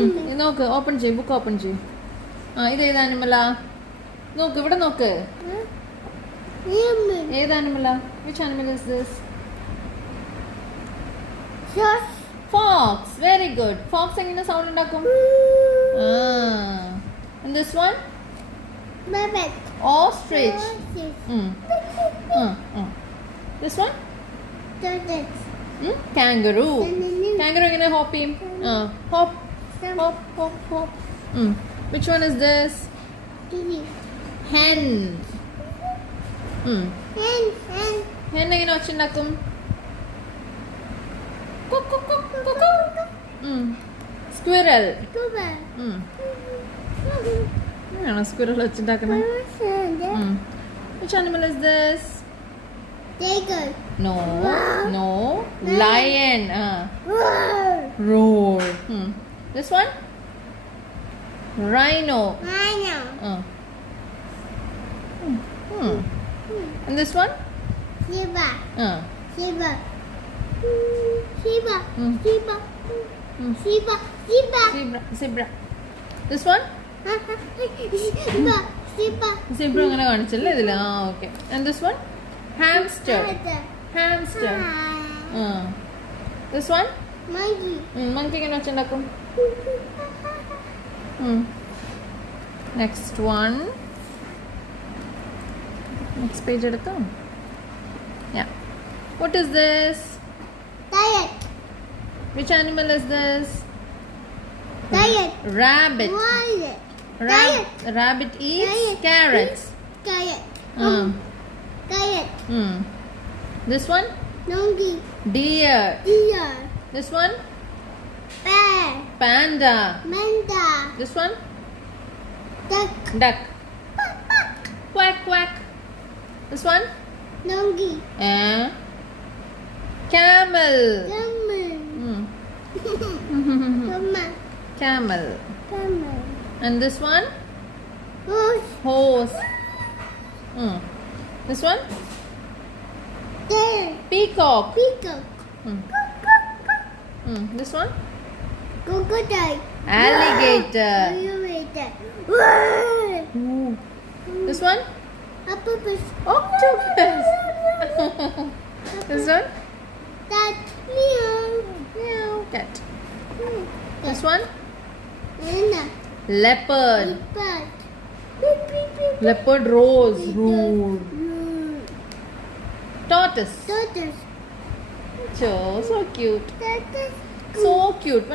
ഇത് നോക്ക്, ഓപ്പൺ ചെയ്യ്, ബുക്ക് ഓപ്പൺ ചെയ്യ്. ഇത് ഏത് ആനിമലാ? നോക്ക്, ഇവിടെ നോക്ക്. ഏത് ആനിമലാ? Which animal is this? Fox. Very good. Fox എങ്ങനെ സൗണ്ട് ഉണ്ടാക്കും? And this one? Ostrich. This one? Kangaroo. Kangaroo എങ്ങനെ hop ചെയ്യും? Hop, hop, hop, hop. Which one is this? Hen. Hen എങ്ങനെ ഒച്ച ഉണ്ടാക്കും? Squirrel. Squirrel ഒച്ച ഉണ്ടാക്കുന്നത്. Which animal is this? Tiger. No. No. Lion. Roar. This one? Rhino. And this one? Zebra. Zebra. This one? Zebra അങ്ങനെ കാണിച്ചല്ലേ ഇതില്. Okay. And this one? Hamster. This one? Monkey എങ്ങനെ ഒച്ച ഉണ്ടാക്കും? Next one. Next page എടുത്തോ? Yeah. What is this? Diet. Which animal is this? Diet. Rabbit. Rabbit eats carrots. Diet. This one? Donkey. Deer. This one? Bear. Panda. Manta. This one? Duck. Quack quack. This one? Donkey. Camel. Camel. Camel. And this one? Horse. This one? Deer. Peacock. This one? Crocodile. Alligator. This one? Octopus. This one? Cat. Meow. Cat. This one? Anna. Leopard. Leopard roars. Roar. Tortoise. So cute. So cute.